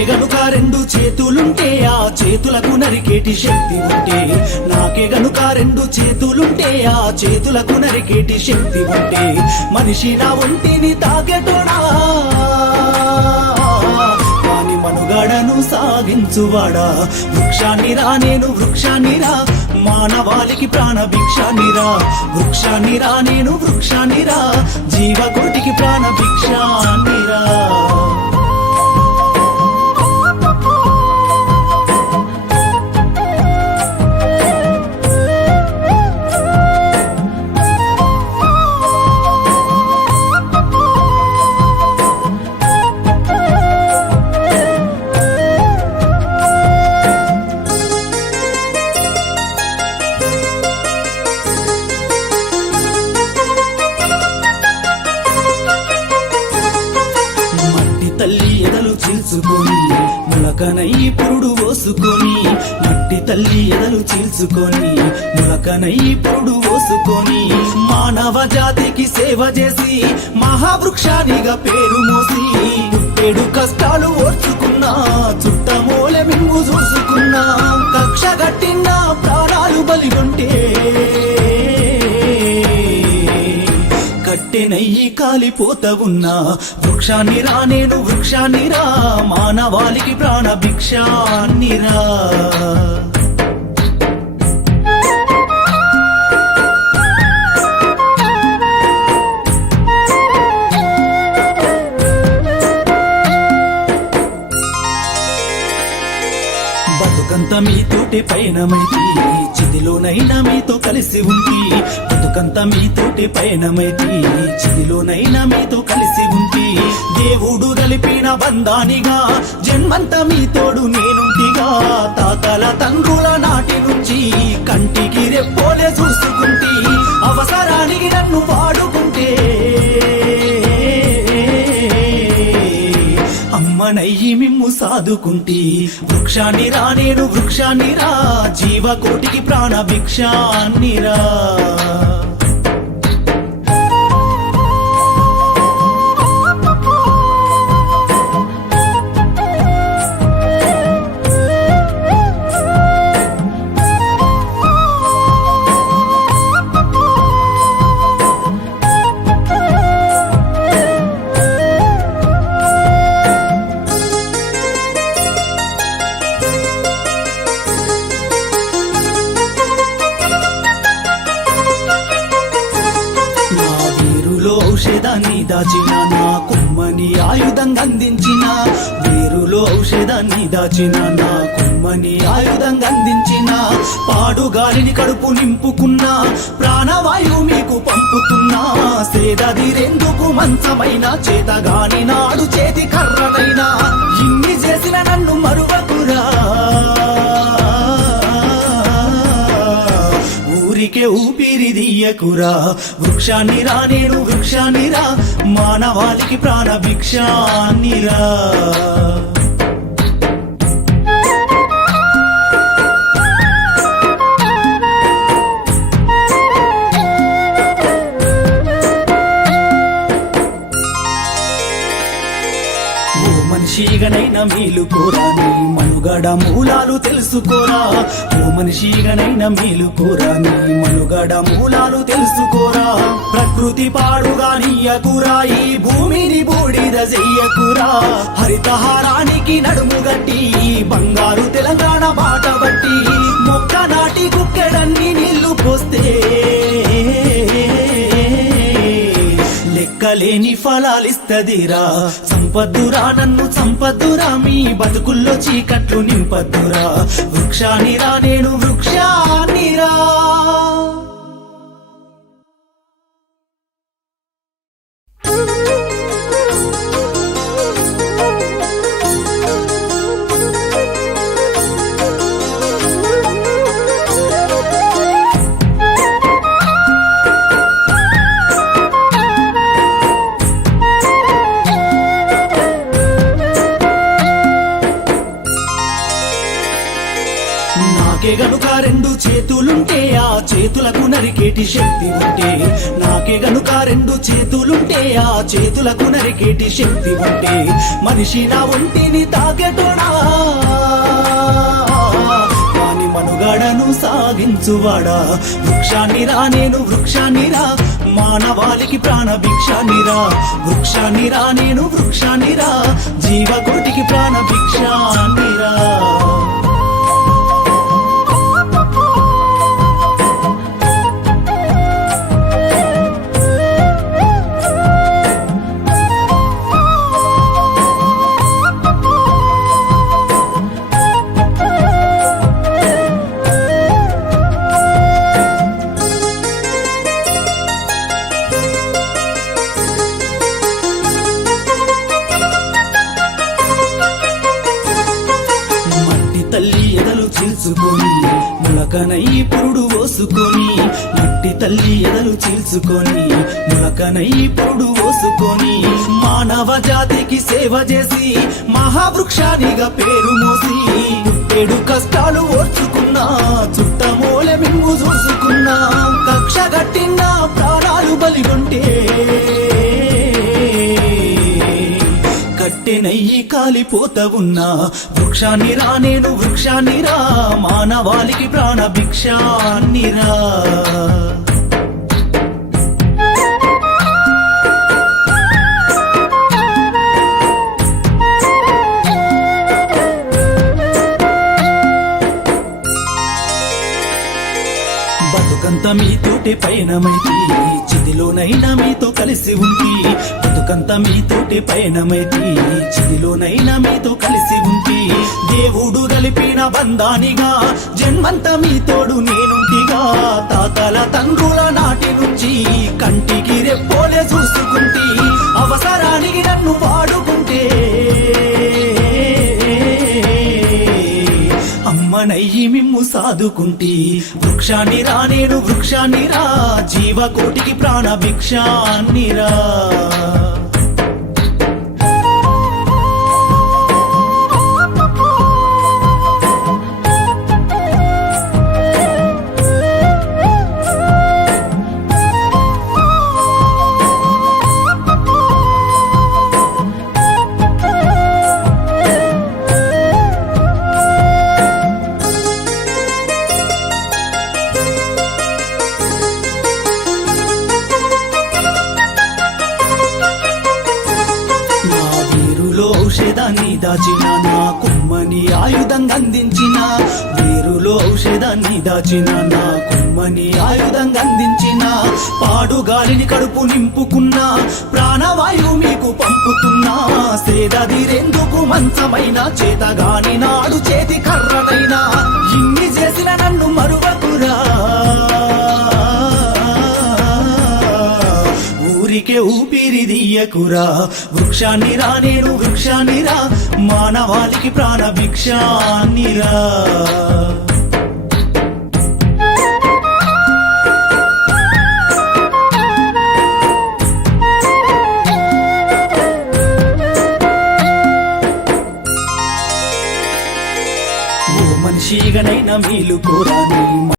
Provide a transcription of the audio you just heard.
నాకే గనుక రెండు చేతులుంటే ఆ చేతులకు నరికేటి శక్తి ఉంటే, నాకే గనుక రెండు చేతులుంటే ఆ చేతులకు నరికేటి శక్తి ఉంటే, మనిషి నా ఒంటిని తాకెటోడా వాని మనుగడను సాగించువాడా. వృక్షాన్నిరా నేను వృక్షాన్నిరా, మానవాళికి ప్రాణ భిక్షాన్నిరా. వృక్షాన్నిరా నేను వృక్షాన్నిరా, జీవకోటికి ప్రాణ భిక్షాన్నిరా. తల్లి ఎదలు చీల్చుకొని ములకనై పురుడు పోసుకొని, మట్టి తల్లి ఎదలు చీల్చుకొని ములకనై పురుడు పోసుకొని, మానవ జాతికి సేవ చేసి మహావృక్షానిగా పేరు మోసి, పుట్టేడు కష్టాలు ఓర్చుకున్నా చుట్టమూలె మింగు చూసుకున్నా, కక్ష గట్టిన ప్రాణాలు బలిగొంటే కట్టెనయ్యి కాలిపోత ఉన్నా. వృక్షాన్నిరా నేను వృక్షాన్నిరా, మానవాళికి ప్రాణ భిక్షాన్నిరా. బతుకంత మీతోటి పయనమైతి, చిదిలోనైనా మీతో కలిసి ఉంటి. బతుకంత మీతోటి పయనమైతి, చిదిలోనైనా మీతో కలిసి ఉంటి. దేవుడు కలిపిన బంధానిగా జన్మంత మీతోడు నేనుంటిగా. తాతల తండ్రుల నాటి నుంచి కంటికి రెప్పోలే చూసుకుంటి, అవసరానికి నన్ను వాడుకుంటే అమ్మనయ్యి మిమ్ము సాదుకుంటి. వృక్షాన్నిరా నేను వృక్షాన్నిరా, జీవకోటికి ప్రాణ భిక్షాన్నిరా. ఔషధాన్ని దాచిన నా కుమ్మని ఆయుధంగా అందించిన, వేరులో ఔషధాన్ని దాచిన నా కుమ్మని ఆయుధంగా అందించిన, పాడుగాలిని కడుపు నింపుకున్న ప్రాణవాయువు మీకు పంపుతున్నా. సేదదీరెందుకు మంచమైన చేతగాని నాడు చేతి కర్రనైనా, ఇన్ని చేసిన నన్ను మరువకురా. ఊరికే ఊపిరిదీయకురా. వృక్షాన్నిరా నేను వృక్షాన్నిరా, మానవాళికి ప్రాణ భిక్షాన్నిరా. మనిషిగనైనా మేలుకోరా, నీ మనుగడ మూలాలు తెలుసుకోరా. ఓ మనిషిగనైనా మేలుకోరా, నీ మనుగడ మూలాలు తెలుసుకోరా. ప్రకృతి పాడుగా నీయకురా, ఈ భూమిని బూడిద చెయ్యకురా. హరితహారానికి నడుము గట్టి బంగారు తెలంగాణ బాట బట్టి, మొక్క నాటి కుక్కెడన్ని నీళ్లు పోస్తే లెక్కలేని ఫలాలిస్తదిరా. సంపద్దురా నన్ను సంపద్దురా, మీ బతుకుల్లో చీకట్లు నింపద్దురా. వృక్షాన్నిరా నేను వృక్షాన్నిరా. నాకే గనుక రెండు చేతులుంటే ఆ చేతులకు నరికేటి శక్తి ఉంటే నాకే గనుక రెండు చేతులుంటే ఆ చేతులకు నరికేటి శక్తి ఉంటే మనిషి నా ఒంటిని తాకెటోడా వాని మనుగడను సాగించువాడా వృక్షాన్నిరా నేను వృక్షాన్నిరా మానవాళికి ప్రాణ భిక్షాన్నిరా వృక్షాన్నిరా నేను వృక్షాన్నిరా జీవకోటికి ప్రాణ భిక్షాన్నిరా తల్లి ఎదలు చీల్చుకొని ములకనై పురుడు ఓసుకొని మట్టి తల్లి ఎదలు చీల్చుకొని ములకనై పురుడు ఓసుకొని మానవ జాతికి సేవ చేసి మహావృక్షానిగా పేరు మోసి పుట్టేడు కష్టాలు ఓర్చుకున్నా చుట్టమూలె మింగు చూసుకున్నా కక్ష గట్టిన ప్రాణాలు బలిగొంటే కట్టెనయ్యి కాలిపోత ఉన్నా వృక్షాన్నిరా నేను వృక్షాన్నిరా మానవాళికి ప్రాణ భిక్షాన్నిరా బతుకంత మీతోటే పయనమైతి చిదిలోనైనా మీతో కలిసి ఉంటి బతుకంత మీతోటే పయనమైతి చిదిలోనైనా మీతో కలిసి ఉంటి దేవుడు కలిపిన బంధానిగా జన్మంత మీతోడు నేనుంటిగా తాతల తండ్రుల నాటి నుంచి కంటికి రెప్పోలే చూసుకుంటి అవసరానికి నన్ను వాడుకుంటే అమ్మనయ్యి మిమ్ము సాదుకుంటి వృక్షాన్నిరా నేను వృక్షాన్నిరా జీవకోటికి ప్రాణ భిక్షాన్నిరా ఔషధాన్ని దాచిన నా కుమ్మని ఆయుధంగా అందించిన వేరులో ఔషధాన్ని దాచిన నా కుమ్మని ఆయుధంగా అందించిన పాడుగాలిని కడుపు నింపుకున్నా ప్రాణవాయువు మీకు పంపుతున్నా సేదదిరెందుకు మంచమైన చేతగాని నాడు చేతి కర్రనైనా ఇన్ని చేసిన నన్ను మరువకురా ఊరికే ఊపిరిదియ్యకురా వృక్షాన్నిరా నేను వృక్షాన్నిరా మానవాళికి ప్రాణ భిక్షాన్నిరా ఓ మనిషిగనైనా మేలు కోరాని